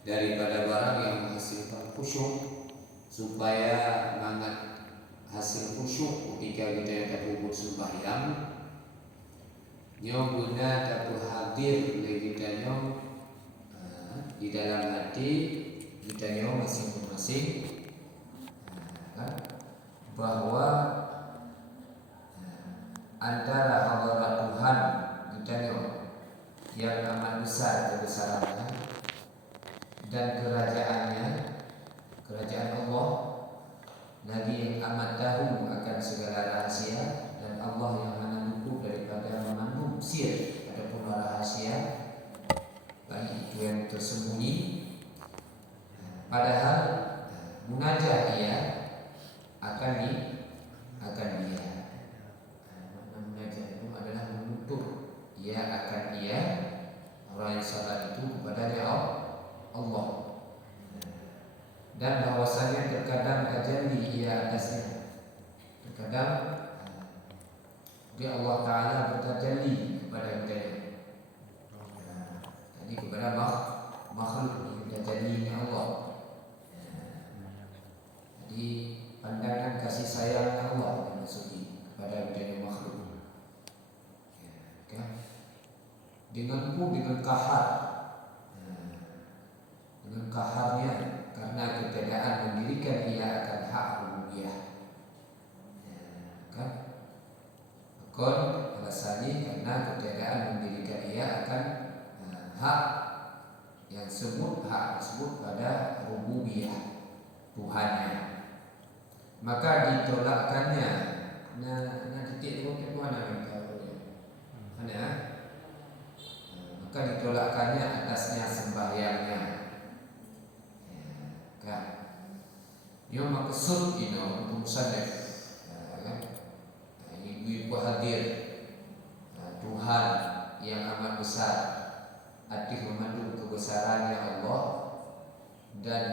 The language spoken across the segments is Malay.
daripada barang yang menghasilkan khusyuk, supaya mangat hasil khusyuk ketika kita yang takut sembahyang nyo guna takut hadir bagi kita nyo di dalam hati kita nyo masing-masing bahwa antara hadirat Tuhan kita nyo yang amat besar kebesarannya dan kerajaannya, kerajaan Allah lagi yang amat tahu akan segala rahasia, dan Allah yang mana luput daripada memandung sir adapun rahasia baik itu yang tersembunyi. Padahal munajat ia akan dia. Munajat itu adalah menutur ia akan ia orang yang salat itu kepadanya Allah, dan bahwasanya terkadang tajalli ia atasnya, terkadang dia Allah Ta'ala bertajalli kepada kita, jadi kepada makhluk tajallinya Allah. Jadi pandangan kasih sayangnya Allah maksudnya kepada kita makhluk. Dengan kaharnya, karena ketiadaan mendirikan ia akan hak rububiyah. Kon alasannya karena ketiadaan mendirikan ia akan hak yang hak tersebut pada rububiyah Tuhannya, maka ditolakkannya. Nah titik itu ke mana ada? Maka ditolakkannya atasnya sembahyangnya. Yang maksud ini untuk musannaf ibu hadir Tuhan yang amat besar, aktif memandung kebesarannya Allah, dan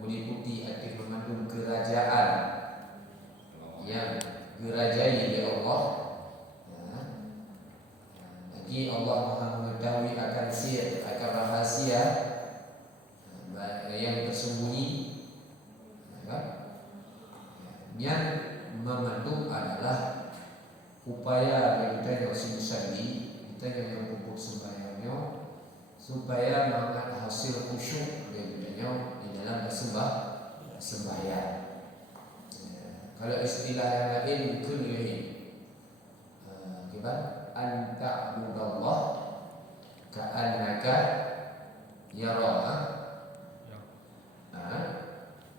meliputi aktif memandung kerajaan yang dirajai oleh Allah. Lagi Allah Maha mengetahui akan sir, akan rahasia yang tersembunyi. Yang memandung adalah upaya bagi kita yang musalli, kita yang pupuk sembahyangnya, supaya mengat hasil khusyuk bagi kita di dalam sembahyang. Kalau istilah yang lain kullihi an ta'budallah ka'annaka yaraha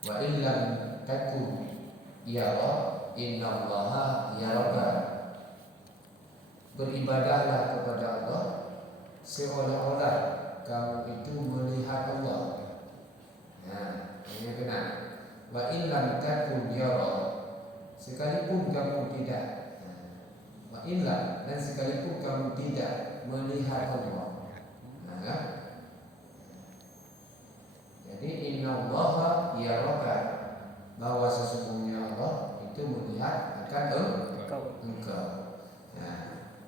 wa illam takun yara innallaha yaraka. Beribadahlah kepada Allah seolah-olah kamu itu melihat Allah. Ini benar. Wa illam takun yara, sekalipun kamu tidak, wa illam, dan sekalipun kamu tidak melihat Allah. Jadi innallaha yaraka, bahwa sesungguhnya Allah itu melihat akan engkau.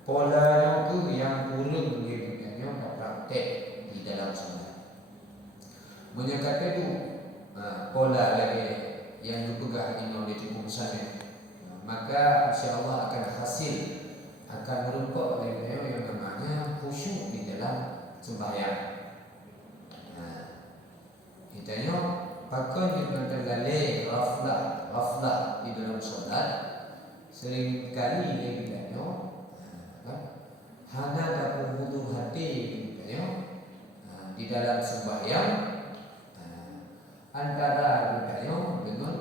Pola itu yang kurang berikutnya praktek di dalam sholat. Menyangka itu pola lagi yang dipegang imam di tikum sana, maka insya Allah akan hasil, akan merumpuk oleh yang namanya khusyuk di dalam sembahyang. Hitanya pakai dengan tergalih raflah di dalam sholat sering kali dia hitanya hana dapat butuh hati hitanya di dalam sembahyang antara hitanya dengan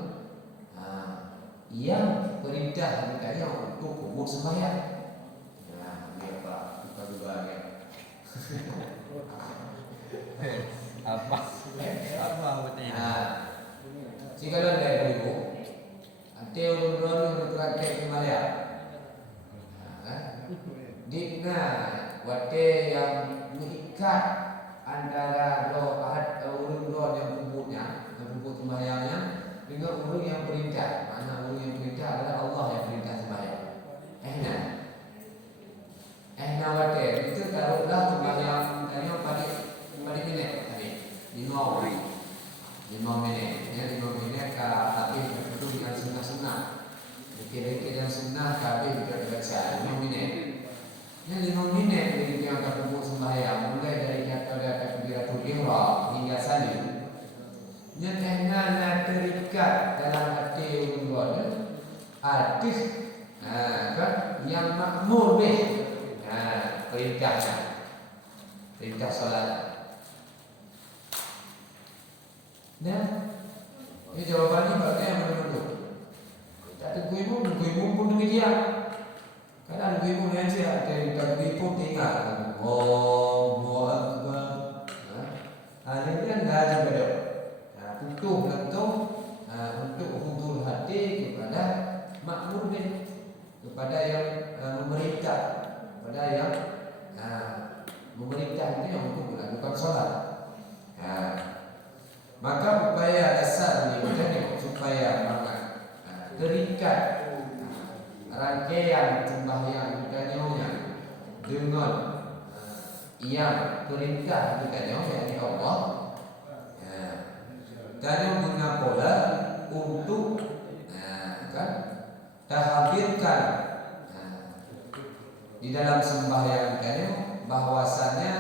yang perintah hitanya untuk kubur sembahyang. Dia Pak kita juga ya. Apa betulnya? Jika ada ibu, ante ulun praktek kemana? Dikna wate yang mengikat antara ulun yang kubutnya, yang kubut sembahyangnya, dengan ulun yang perintah. Mana ulun yang perintah adalah Allah yang perintah sembahyang. wate itu taruhlah sembahyang tadi pada ini tadi di nol. Ada kan yang makmur ni perintahnya, perintah solat. Nah, ini jawabannya bagaimana menurut? Tak ada ibu pun demikian. Kadang ibu ni aja ada ibu tinggal. Allahu Akbar. Ini kan dah juga dah. Butuh lentung untuk hudur hati kepada makmur ni, kepada yang memerintah, kepada yang memerintah itu yang untuk melakukan solat. Maka upaya dasar ni macam supaya terikat rangkaian sembahyang kita dengan yang perintah kita yakni Allah. Dan guna pola untuk kan tahbirkan di dalam sembahyang kita bahwasanya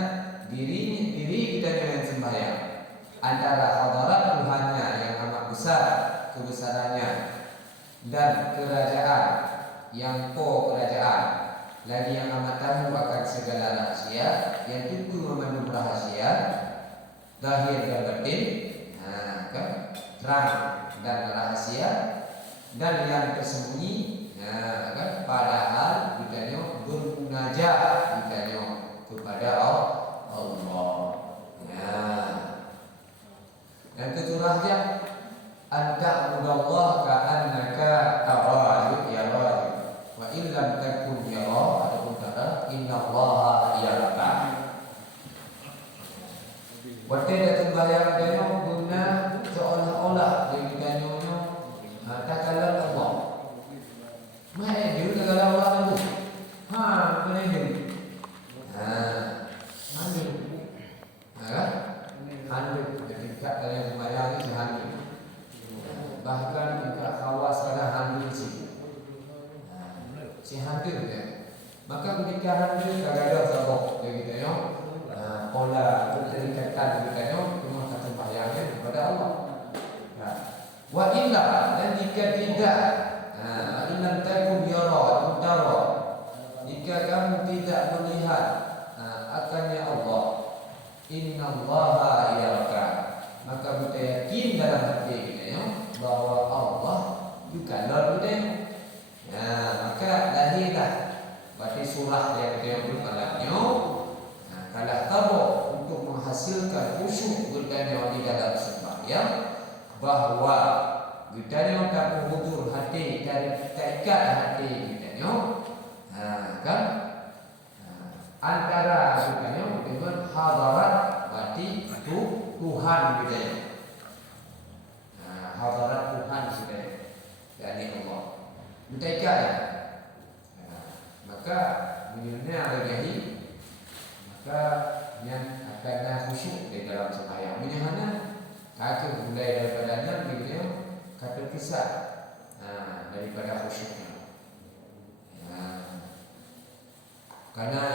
diri kita yang sembahyang antara hadirat Tuhannya yang amat besar kebesarannya dan kerajaan yang kerajaan lagi yang amat tahu akan segala rahasia, yang tutup memandu rahasia zahir dan batin, kan? Terang dan rahasia, dan yang tersembunyi, kan? Padahal kita bermunajat kita kepada Allah. Yang kedua dia anta mudallah ka'annaka tarahu ya rajul wa illam takun yara ataupun kata innallaha yaraka. Waktu datang bayang dia guna seolah-olah dia tanya takalan Allah. Mai dia takalan Allah tu. Kena dia. Handu. Handu ketika dalam bayang ni handu. Bahkan juga khawas pada handu si handu dia. Maka ketika handu kadang-kadang sabok dia kita pola keterikatan kita cuma satu bayangnya kepada Allah. Wa illa, dan jika tidak ilam takum yara utara, jika kamu tidak melihat akannya Allah, innallaha yaraka, maka kita yakin dalam hati kita bahwa Allah juga lalu maka lahirlah berarti surah yang kita berkalanya kalah tabur untuk menghasilkan khusyuk bertanya di dalam sembahyang, bahwa bertanya tak menghudur hati dan terikat hati bertanya kan antara bertanya dengan hadarat berarti itu Tuhan bertanya. Hadarat Tuhan sudah yakni Allah bertekad maka menyunah lagi maka yang akan khusyuk di dalam sembahyang menyahana kaki mulai daripadanya begitu kata kisah daripada khusyuknya karena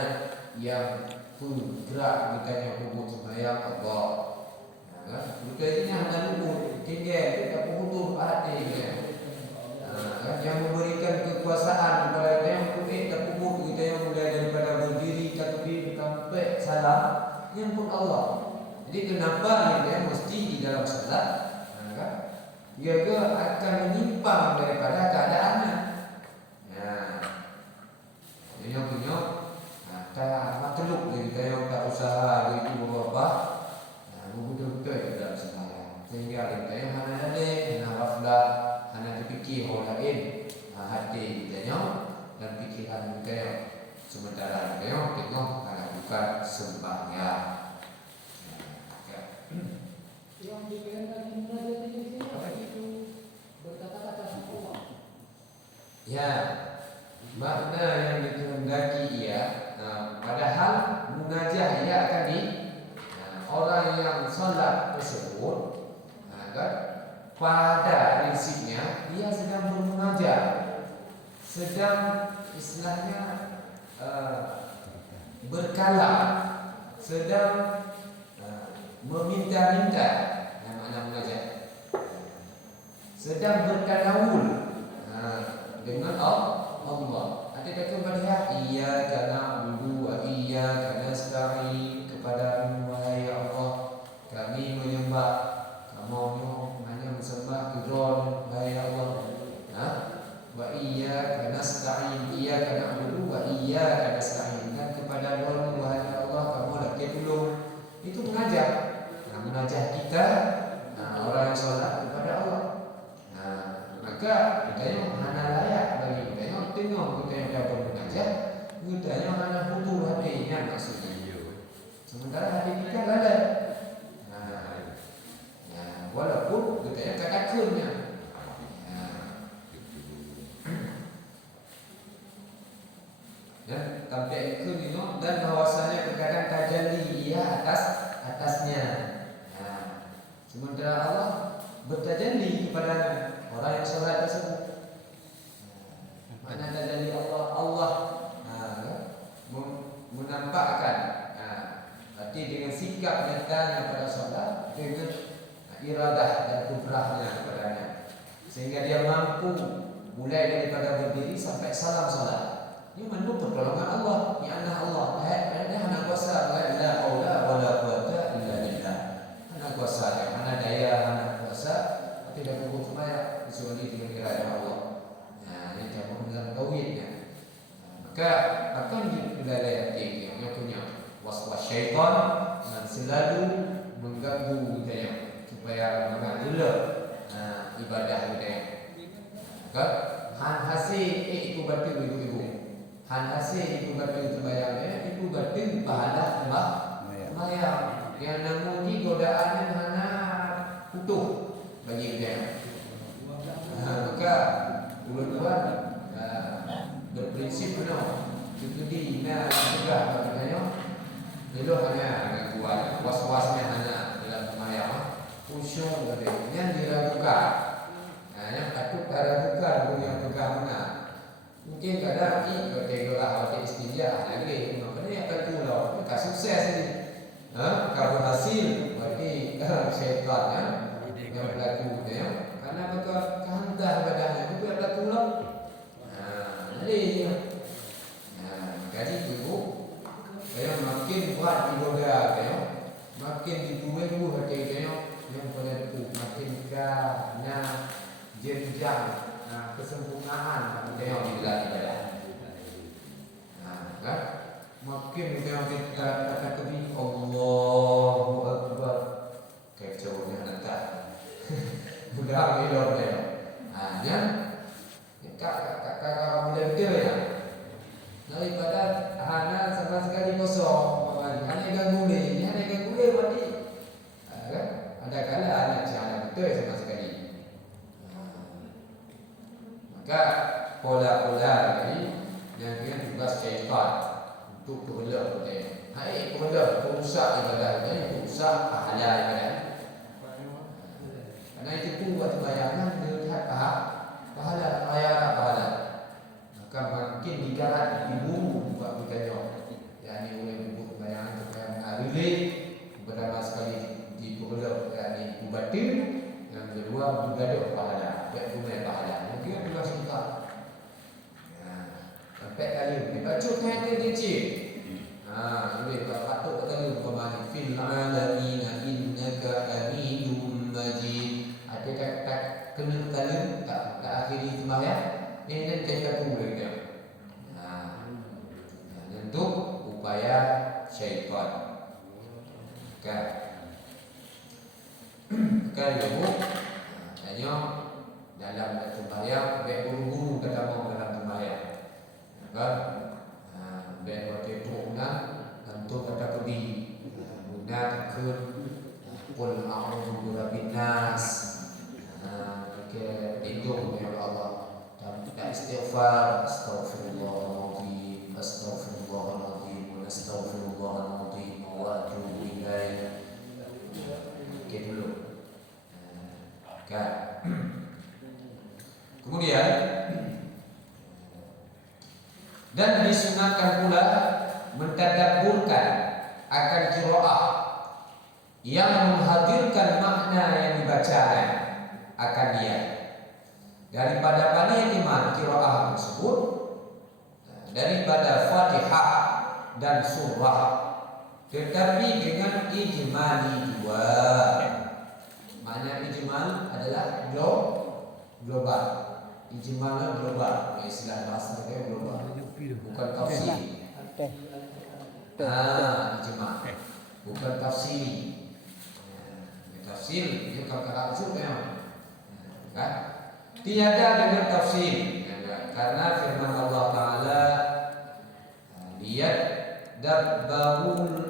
yang pun gerak bertanya hubung sembahyang Allah bertanya hanya lubuk tinggal kita penghubung hati yang memberikan kekuasaan kepada kita yang kuih dan kubur kita yang mulai daripada berdiri takbir sampai salam yang pun Allah. Jadi kenapa dia mesti di dalam salat dia akan menyimpang daripada keadaannya. Yang punya tak makhluk kita yang tak usaha begitu berapa betul-betul di dalam sembahyang sehingga kita yang hanya ghaflah hanya terfikir orang lain hati kita dan pikiran kita sementara kita tengok bukan sembahyang. Yang dikehendaki munajat di sini apa itu berkata-kata semua. Ya, makna yang dikehendaki padahal munajat ia akan di orang yang solat tersebut kan pada prinsipnya dia sedang bermunajat, sedang istilahnya berkalam, sedang meminta-minta, yang mana munajat, sedang bertanawul dengan Allah. Ada takkan melihat iyyaka na'budu wa iyyaka nasta'in, kepada wahai Allah kami menyembah, kamu hanya menyembah kedua wahai Allah. Wa iyyaka nasta'in, iyyaka na'budu wa iyyaka nasta'in, dan kepada wahai Allah kamu nak tolong. Itu mengajak, mengajak kita orang yang solat kepada Allah. Maka kita hana layak bagi kita tengok kita yang dapat mengajak, kita yang hana butuh hatinya maksudnya. Sementara hati kita lalai. Walaupun kita yang katakannya. Dan tampil itu dan bahwasanya terkadang tajalli ia atasnya. Sementara Allah bertajalli kepada orang yang salat tersebut. Mana tajalli Allah menampakkan berarti dengan sikap nyatanya pada salat, dengan iradah dan kudrahnya kepadanya, sehingga dia mampu mulai daripada berdiri sampai salam salat. Ini menurut pertolongan Allah, ya Allah. Dia hana kuasa, la haula wala quwata illa billah. Hana kuasa, hana daya, hana kuasa, tidak cukup semaya kecuali dengan irada Allah. Ini cara dalam tauhidnya. Maka akan dilalai hati yang punya waswas syaitan dan selalu mengganggu kita supaya mengalah ibadah kita. Maka hasil itu berarti ibu-ibu. Hasil itu berarti sembahyangnya, itu berarti pahala sembahyang. Yang namun ini godaannya hanya utuh bagi dia. Maka tuan-tuan berprinsip benar. Jadi juga katanya belum hanya kuat was-wasnya hanya dalam sembahyang, khusyuk yang diragukan. Yang takut diragukan yang pegang benar. Mungkin kadang ini bertegalah waktu istijah lagi, maknanya akan pulau, tak sukses ni. Kalau hasil berarti syaitan yang berlaku dia, karena maka kehendak badannya itu ada pulau. Jadi, jadi ibu, saya makin kuat ibadah saya, makin dibuat hati saya yang berlaku, makin kena jenjang kesempurnaan kita di dalam ibadah. Kan? Makin kita kata kebi Allahu Akbar. Kayak cowoknya nanti. Mudah elok dia. Dia kakak muda ya. Daripada hana sama sekali kosong, hanya ganggu ni, berarti. Kan? Ada kala anak jangan betul sama sekali. Maka pola-pola ini yang dengan tugas syaitan untuk kebelah kita. Hai kebelah, perusak ibadah kita, perusak pahala ibadah. Karena itu buat bayangan melihat pahala, pahala. Maka makin digarat, dibunuh buat kita jawab. Yang ini oleh buku bayangan supaya relate pertama sekali di kebelah, yang ubatin, yang kedua bergaduh pahala, berguna pahala. Dia pula suka. Sampai kali ni baca kan dia kecil. Boleh patut kata umpamanya fil alamin innaka hamidum majid. Ada tak kena kali tak akhiri sembahyang. Ini kita tunggu dia. Untuk upaya syaitan. Kan? Kan ibu tanya dalam sembahyang baik guru-guru kata mau dalam sembahyang. Kan? Baik waktu punya tentu kata kebi guna ke qul a'udzu birabbin nas. Ke hidup ya Allah. Dan kita istighfar astaghfirullahaladzim astaghfirullahaladzim astaghfirullahaladzim wa atubu ilaih. Oke dulu. Kan? Kemudian dan disunatkan pula mentadabburkan akan qiraah yang menghadirkan makna yang dibacanya akan dia. daripada ijmal qiraah tersebut, daripada Fatihah dan surah, tetapi dengan ijmali dua. Makna ijmal adalah global. Ijmal global, istilah bahasa dia global, bukan tafsir. Ijmal bukan tafsir. Tafsir itu kata maksudnya kan? Tiada dengan tafsir, karena firman Allah Taala lihat dabbarul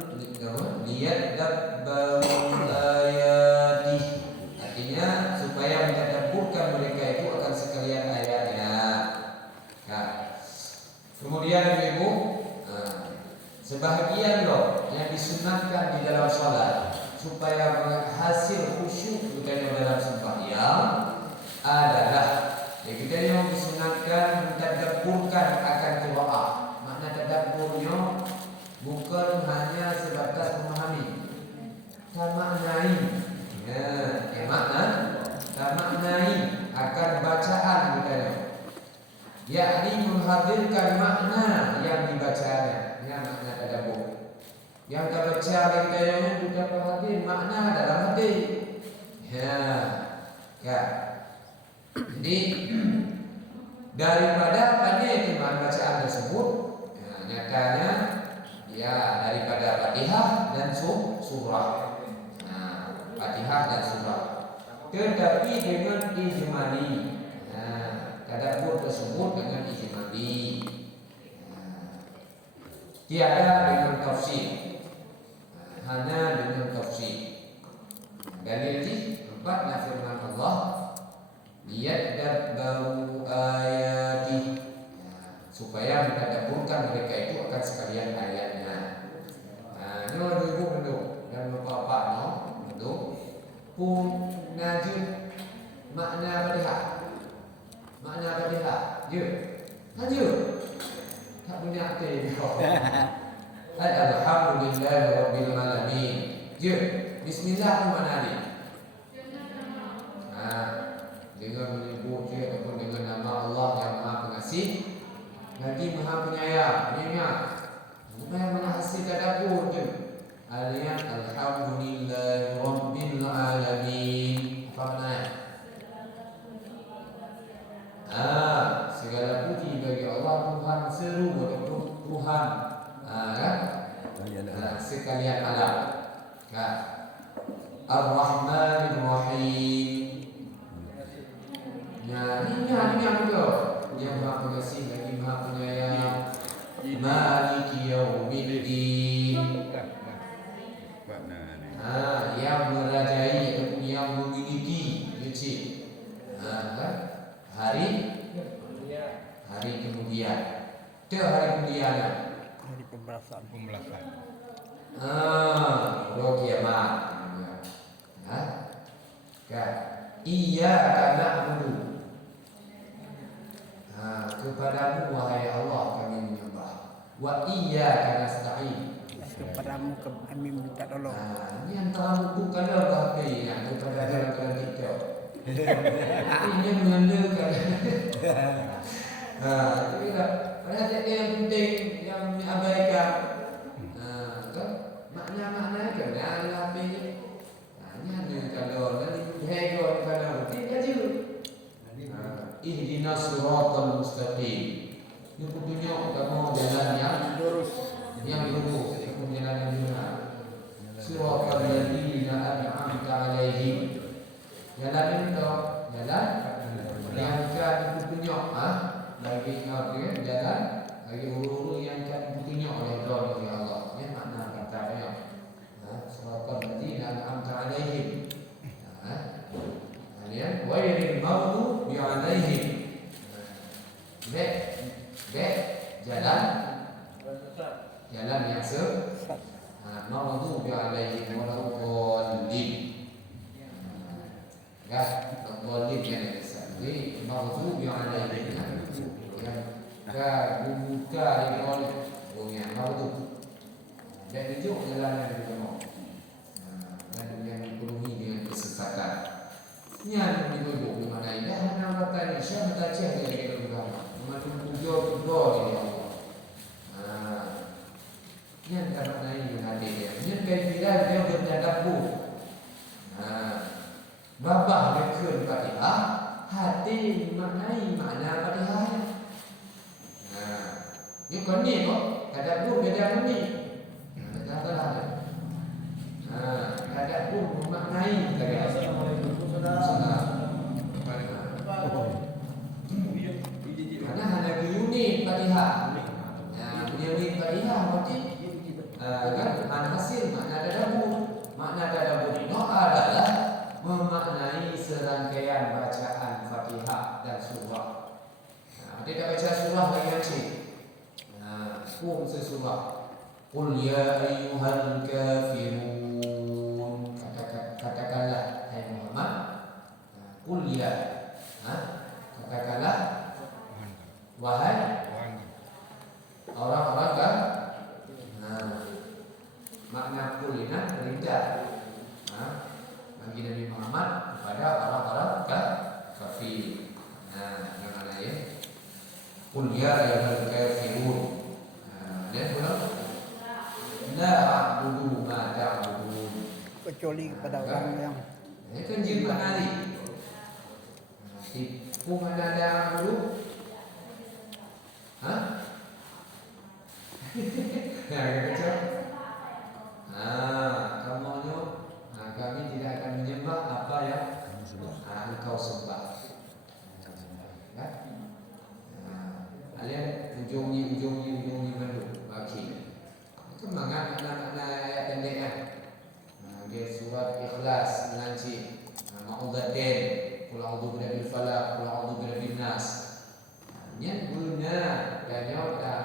ayati, artinya supaya mentadabburkan mereka itu akan sekalian ayatnya. Nah, kemudian ibu, sebahagian loh yang disunatkan di dalam sholat supaya hasil khusyuk bukan dalam sembahyang adalah kita yang disunatkan mentadabburkan akan qiraah. Makna tadabburnya bukan hanya sebatas memahami, tamaknai. Tamaknai akan bacaan budaya, yakni menghadirkan makna yang dibacanya. Makna tadabbur yang kita baca budayanya juga hadir makna dalam hati. Jadi daripada ijmal bacaan tersebut, nyatanya daripada Fatihah dan surah. Fatihah dan surah. Tetapi dengan ijmali, tadabbur tersebut dengan ijmali, tiada dengan tafsir, hanya dengan tafsir. Dalil keempat firman Allah, liyadabbaru ayati, supaya mentadabburkan mereka itu akan sekalian ayatnya. Ini ibu menduk dan bapak menduk pun najib makna Fatihah. Makna Fatihah aja tak punya arti. Alhamdulillahi rabbil alamin. Bismillah itu mana ni? Dengan menyebut dia ataupun dengan nama Allah yang Maha Pengasih lagi Maha Penyayang. Ingat, bukan menghasil tadabbur je. Aliat alhamdulillahi rabbil alamin. Apa maknanya? Segala puji bagi Allah Tuhan seru ataupun Tuhan sekalian alam. Ar-Rahmanir Rahim. Ini yang Maha Pengasih lagi Maha Penyayang. Maliki Yaumiddin. Yang merajai ataupun yang memiliki hari kemudian. Itu hari kemudiannya. Hari pembalasan. Hari kiamat. Iyyaka na'budu. Kepadamu wahai Allah kami menyembah. Wa iyyaka nasta'in. Kepadamu kami minta tolong. Ini antara bukan apa yang kepada jalan-jalan kita. Ini menandakan. Jadi pada jadi yang penting yang diabaikan. Makna-makna kan Allah pilih. Ini kalau dari hego kalau tidak juga. Ihdinas siratal mustaqim. Ini petunjuk kamu jalan yang lurus. Jalan yang benar. Siratal ladzina an'amta 'alaihim. Jalan itu jalan yang akan petunjuk bagi jalan bagi huru-huru yang akan petunjuk oleh Allah. Ini makna katanya. Siratal ladzina an'amta 'alaihim. Kemudian wairil maghdubi 'alaihim. Jalan yang maghdubi alaihim waladdallin. Waladdallin yang jadi maghdubi 'alaihim yang buka yang maghdub. Dan itu jalan yang benar. Dan yang dipenuhi dengan kesesatan. Yang dituduh di mana ini hanya kata Islam bertajah dia dari agama. Mengadu puja dia Allah. Yang tak maknai dengan hadir dia. Yang kira dia berdadabur. Babah dia ke Fatihah, hati maknai makna Fatihah. Dia kon ni kok, tadabbur dia ni. Katalah dia. Tadabbur memaknai lagi. Karena hanya unit Fatihah. Unit Fatihah berarti kan hasil makna tadabbur. Makna tadabbur itu adalah memaknai serangkaian bacaan Fatihah dan surah. Dia tak baca surah lagi nanti. Sesurah. Qul ya ayyuhal kafirun. Katakanlah hai Muhammad. Qul ya. Katakanlah wahai orang-orang kan. Makna qul ini perintah. Bagi Nabi Muhammad kepada orang-orang kafir. Yang mana ya? Qul ya ayyuhal kafirun. Dan pulang la a'budu ma ta'budun, kecuali kepada orang yang kan jin maknai. Tipu mana ada dulu? Ya, kecil. Kamunya, kami tidak akan menyembah apa yang engkau sembah. Kalian ujungnya menduk. Okey. Itu makna ayat pendeknya. Dia surat Ikhlas menanci. Ma'udzatin, qul a'udzu birabbil falaq, qul a'udzu birabbin nas. Yang guna dan nyota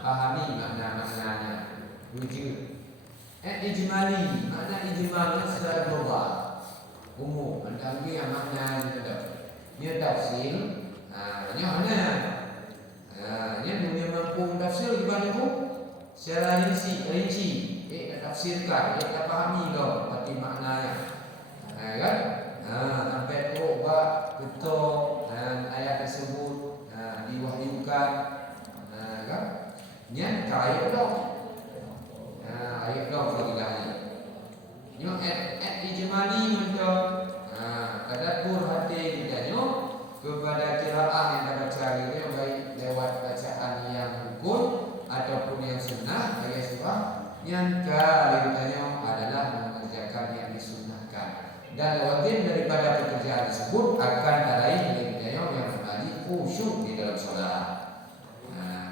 pahami makna-maknanya. Wujud. Ijmali, makna ijmal secara global. Umum, tentang dia maknanya ada. Dia tafsir. Ini mana? Ini dunia mampu tafsir gimana tu? Secara rinci, tafsirkan, kita pahami dong arti maknanya, kan? Sampai buat betul dan ayat tersebut diwahyukan, kan? Yang ayat dong, ayat dong fadilahnya. Yang ijmali macam tadabbur hati kita nyo kepada qiraah yang kita baca ini baik lewat bacaan yang rukun ataupun yang sunnah ayat surah yang kalimatnya adalah mengerjakan yang disunnahkan dan wajib daripada pekerjaan tersebut akan meraih kalimatnya yang kembali khusyuk di dalam solat.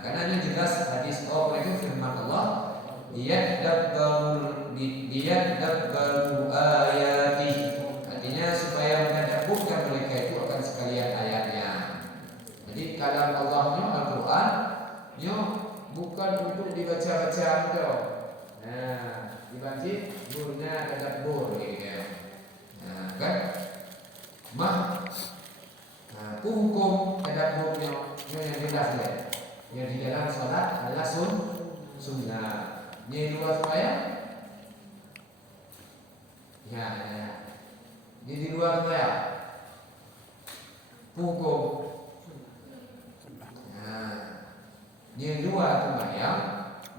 Karena ini jelas hadis mereka firman Allah liyadabbaru ayati, artinya supaya menadabburkan mereka itu akan sekalian ayatnya. Jadi kalam Allahnya Al-Quran nya bukan untuk dibaca-baca itu. Dibaca guna tadabbur gitu. Kan? Hukum tadabburnya yang jelas ya. Yang di dalam salat adalah sunnah. Ini luar sembahyang? Ya. Ini di luar sembahyang. Hukum. Ini luar sembahyang.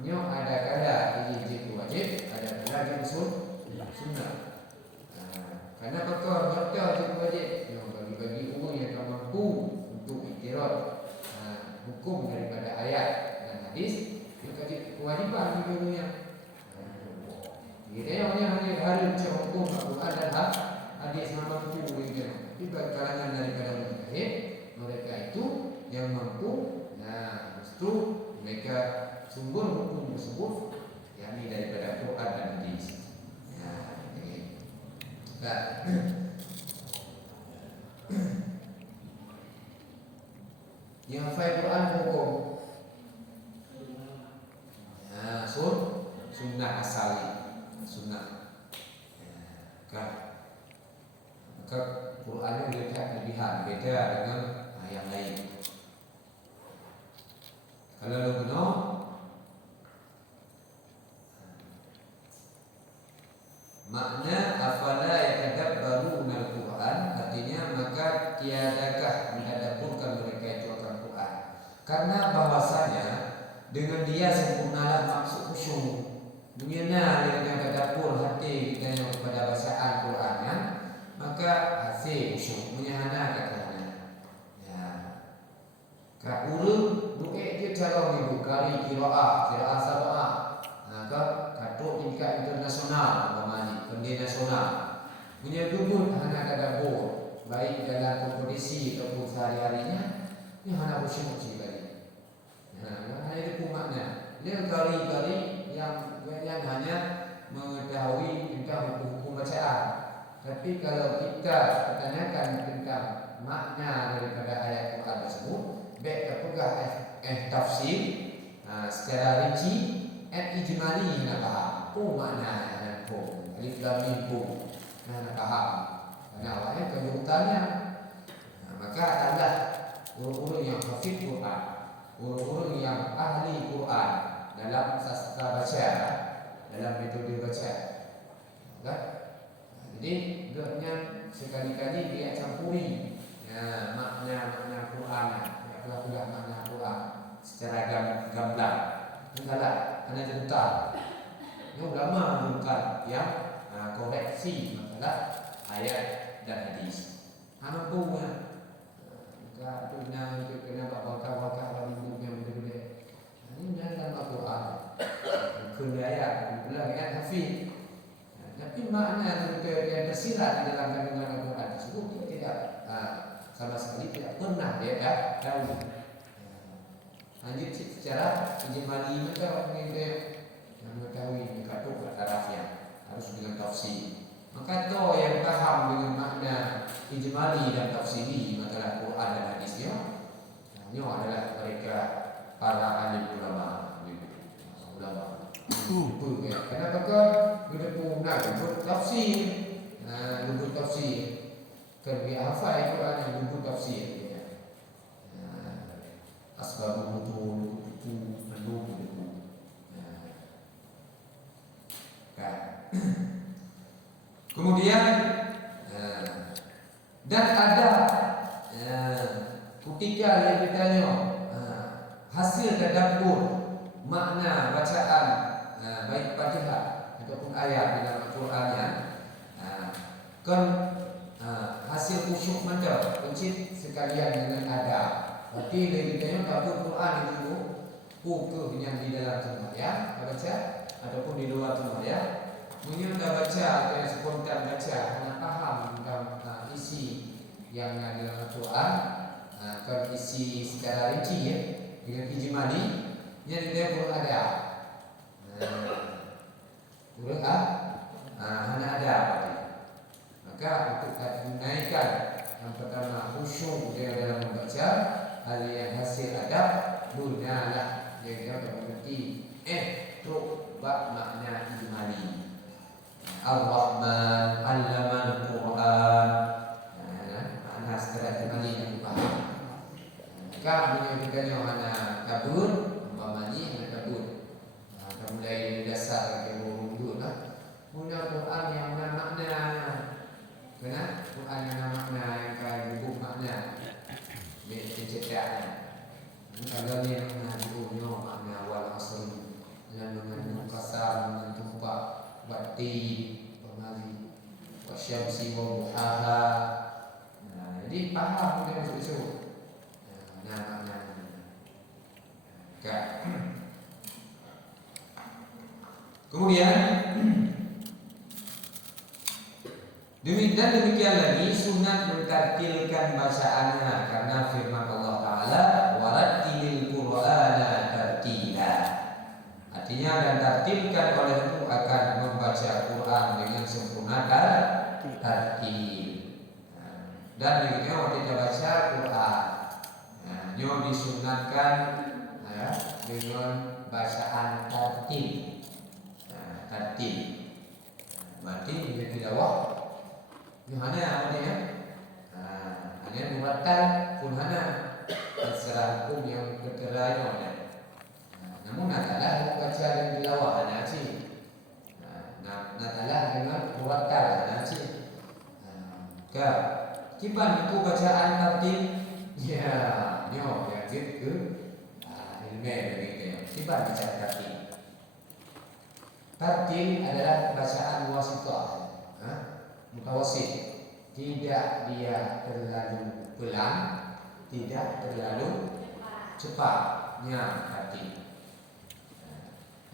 Ini ada kala izin wajib, ada kala izin sunnah. Karena betul izin wajib. Bagi umum yang tak mampu untuk iktiraf hukum daripada ayat dan hadis, kewajiban di dunia. Dia hanya harus hukum Al-Quran dan hadis mampu gitu. Tapi bagi kalangan daripada mereka itu yang mampu, itu mereka sumber hukum tersebut yakni daripada Quran dan hadis. Yang hafal Quran hukum. Sunnah asali, sunnah. Kan? Maka Qurannya melihat kelebihan beda dengan yang lain. Kalau lo benar, makna afala yatadabbaruna al-Quran, artinya maka tiadakah Karena bahwasanya dengan dia sempurnalah maksud khusyuk. Mengenal dengan tadabbur hati kita yang kepada bacaan Qurannya, maka hasil khusyuk menyahana katanya. Ya. Ka urang duke je cara ni kali qiraah sabah. Ka katuk tingkat internasional umpamanya, pendidikan nasional. Punya dubur hana tadabbur baik dalam kompetisi ataupun sehari-harinya, ni hana khusyuk sekali. Hanya itu makna. Dia kali-kali yang hanya mengetahui tentang hukum-hukum bacaan. Tapi kalau kita bertanyakan tentang makna daripada ayat Quran tersebut, baik terpegah tafsir secara rinci, ijmali nak faham. Makna yang hukum, alif lam mim hukum. Nak faham. Karena awalnya kejutannya, maka adalah guru-guru yang hafid Quran, guru-guru yang ahli Quran dalam sastra baca, dalam metode baca. Kan? Jadi geraknya sekali-kali dia campuri makna-makna Quran, pula makna Quran secara gamblang. Enggaklah, hanya jengkal. Yang ulama jengkal yang koreksi masalah ayat dan hadis. Mampunya. Enggak kena bakal-bakal dalam yang beda-beda. Ini dalam Al-Quran. Kena ayat, ulang ayat hafiz. Tapi makna yang tersirat di dalam kandungan Al-Quran tersebut tidak sama sekali tidak pernah dia tahu. Lanjut secara ijmali maka orang yang mengetahui katuk tarafnya harus dengan tafsir. Maka itu yang paham dengan makna ijmali dan tafsiri masalah Quran dan hadisnya, ini adalah mereka para alim ulama. Kenapa kan kita punah tafsir, lubuk tafsir, kerja hafal Quran yang lubuk tafsir. Asbabul nuzul itu penuh. Kan. Kemudian dan ada ketika yang ditanya hasil tadabbur makna bacaan baik Fatihah ataupun ayat dalam Al-Qurannya kan hasil khusyuk mantap pencit sekalian dengan adab. Berarti dari kita baca Quran itu buku yang di dalam sembahyang baca ataupun di luar sembahyang, mungkin kita baca atau yang spontan baca hanya paham tentang isi yang ada dalam Quran, kan isi secara rinci ya, dengan ijmali yang di dalam Quran ada. Hanya ada berarti. Maka untuk menaikkan yang pertama khusyuk dia dalam membaca, hal yang hasil adab gunalah dia mengerti truk bab makna ijmali. Ar-Rahman 'allamal Quran. Makna secara ijmali yang dipaham. Maka menyebutkannya mana kabur, umpamanya mana kabur. Mulai dari dasar ke wudhu lah. Punya Quran yang makna. Kena Quran yang makna yang kaya buku makna. Cetaknya. Kalau ni makna makna wal asr, dan mengandung kasar, mengandung bati, pengali, wasyamsi wa duhaha. Jadi faham dia maksud itu. Makna. Kemudian demikian lagi sunat mentartilkan bacaannya karena firman Allah Ta'ala warattilil Qur'ana tartila. Artinya dan tartilkan olehmu akan membaca Quran dengan sempurna tartil. Dan begitu waktu kita baca Quran, nyo disunatkan dengan bacaan tartil. Tartil. Berarti dia tidak ini hanya apa dia? Hanya murattal pun hanya secara hukum yang berkaitan dengan. Namun adalah baca dan tilawah hanya sih. Adalah dengan murattal hanya sih. Kiban itu bacaan tartil. Ya, nyo ya gitu. dengar begitu. Tiba baca tartil. Tartil adalah bacaan wasithah. Mutawasit. Tidak dia terlalu pelan, tidak terlalu cepatnya tartil.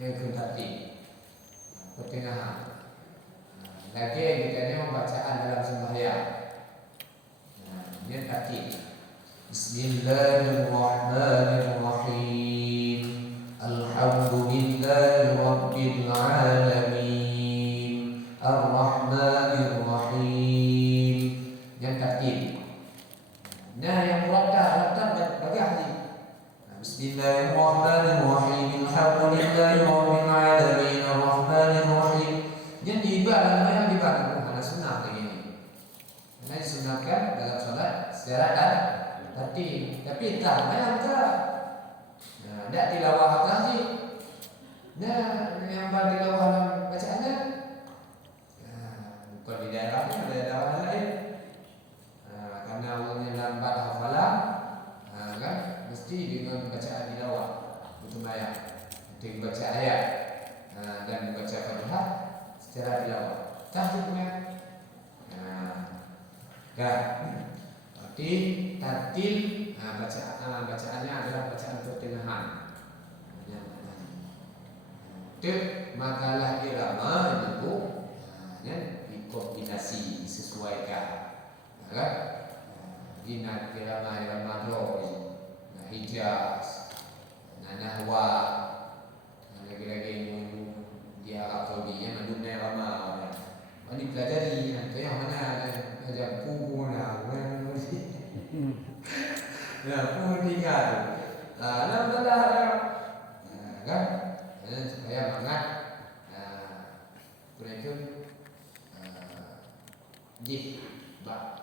Yang tartil. Pertengahan. Lagi kita bacaan dalam sembahyang. Dia tartil. Bismillahirrahmanirrahim. Alhamdulillahi rabbil alamin. Ar-Rahmanir-Rahim. Yang tartil. Nah, yang murattal bagi ahli. Bismillahirrahmanirrahim. Alhamdulillahi rabbil alamin. Ar-Rahmanir-Rahim. Yang diibarat namanya dibaca Quran sunnah begini. Karena disunahkan dalam salat secara tartil. Tapi tak bayang tak. Tak tilawah tadi. Nah, yang tilawah dalam bacaannya. Bukan di daerahnya, ada daerah lain. Karena awalnya lambat hafalan, kan mesti dengan bacaan tilawah. Itu bayang. Untuk baca ayat dan membaca Fatihah secara tilawah. Tahjudnya. Berarti tartil bacaannya adalah bacaan pertengahan. Itu makalah irama itu dikombinasi disesuaikan. Kan? Inat irama do, Hijaz, Nahwa, lagi-lagi dia atau dia mendunia irama. Ini pelajari nanti yang mana ajar pugu lah, pugu tinggal. Alhamdulillah, kan? Supaya banget, mereka di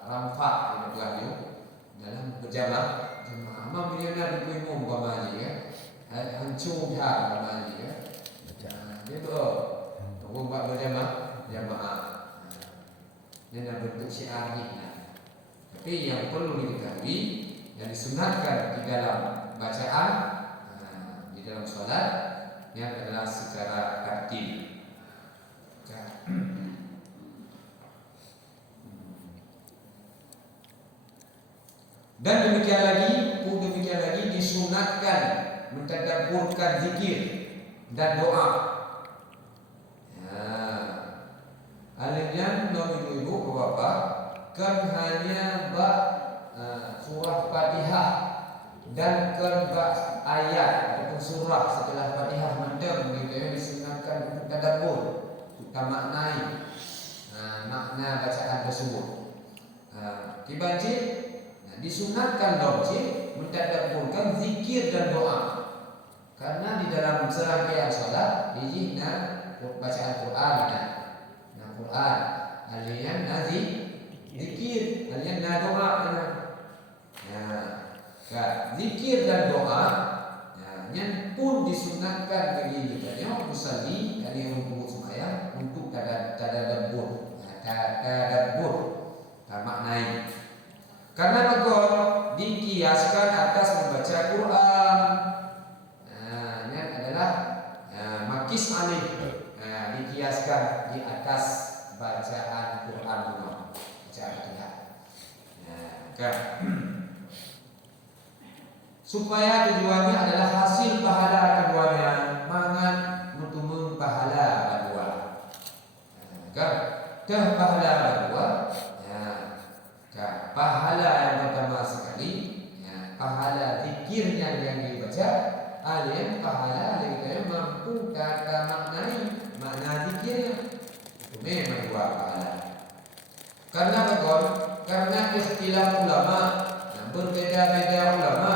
rampak di baju dalam berjamaah. Amam dia nak dipuimum bamaji ya, hancur dah bamaji ya. Dia tu, buat berjamaah. Dan bentuk syiar ni. Tapi yang perlu diketahui, yang disunatkan di dalam bacaan di dalam solat, yang adalah secara tartil. Dan demikian lagi disunatkan mentadabburkan zikir dan doa. Alimnya ibu-ibu bapak kan hanya surah Fatihah dan kan ayat ataupun surah setelah Fatihah mendem gitu ya, disunatkan untuk tadabbur, kita maknai makna bacaan tersebut. Dibaca disunatkan logik mentadabburkan zikir dan doa. Karena di dalam serangkaian salat dijina bacaan Quran Quran, alian nazi zikir, alian doa. Zikir dan doa yang pun disunatkan bagi kita musalli yang untuk sembahyang untuk tadabbur, maknai. Karena maka dikiaskan atas membaca Quran. Ini adalah makis alif. Dikiaskan di atas bacaan Quran bacaan Fatihah. Supaya tujuannya adalah hasil pahala keduanya, mangan mutumun pahala kedua. Dah pahala kedua, pahala yang pertama sekali, pahala zikirnya yang dibaca, alian pahala yang mampu kata makna zikirnya. Itu memang dua pahala. Karena begon, karena ikhtilaf ulama, berbeda-beda ulama,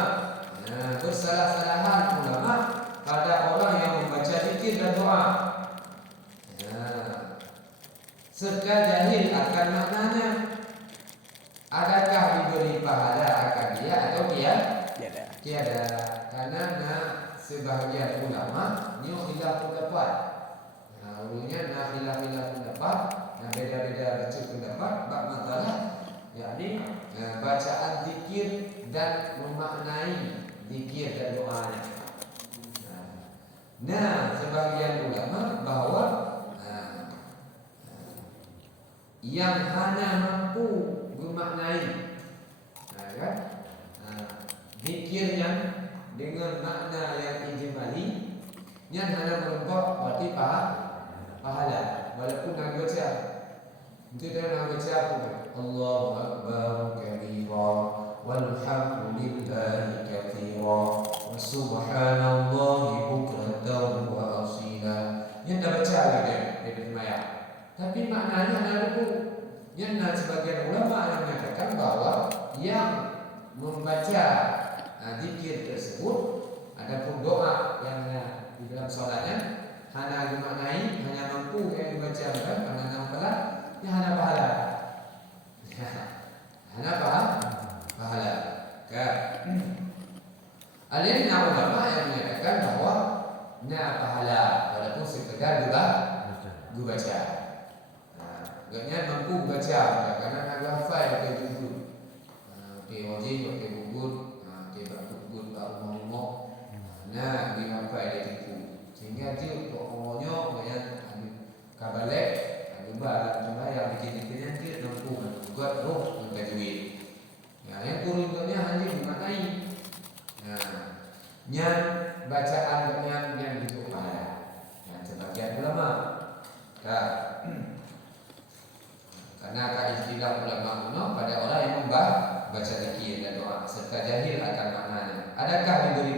bersalah-salahan ulama pada orang yang membaca zikir dan doa. Serta jahil akan maknanya. Adakah diberi pahala akan dia atau tiada? Karena sebahagian ulama ni khilaf pendapat. Ulunnya khilaf pendapat, beda-beda baca pendapat bab masalah yakni bacaan zikir dan memaknai zikir dan doanya. Nah, sebagian ulama bahwa yang hanya mampu bermaknai, kan? Zikirnya dengan makna yang ijmali, yang hanya merupakan berarti pahala, walaupun nak baca. Itu dia nak baca apa? Allahu Akbar kabira, walhamdulillahi katsira, wa subhanallahi bukratan wa asila. Yang dah baca dia sembahyang. Tapi maknanya adalah itu. Yang sebagian ulama yang mengatakan bahwa yang membaca zikir tersebut, adapun doa yang di dalam solatnya hanya dimaknai, hanya mampu yang dibaca karena nampaklah yang hanya pahala. Hanya pahala. Alimnya ulama yang mengatakan bahwa pahala walaupun sekedar baca. Gaknya mampu baca karena nak hafal pakai buku. Pakai wajib, pakai buku, pakai buku rumah. Nah, dia hafal dia buku. Sehingga dia untuk umumnya banyak kabalek, agak cuma yang bikin dia mampu buat roh untuk tajwid. Yang kurunnya hanya dimaknai. Yang bacaan yang itu pahala. Yang sebagian ulama. Karena istilah ulama kuno pada orang yang membaca zikir dan doa serta jahil akan maknanya. Adakah diberi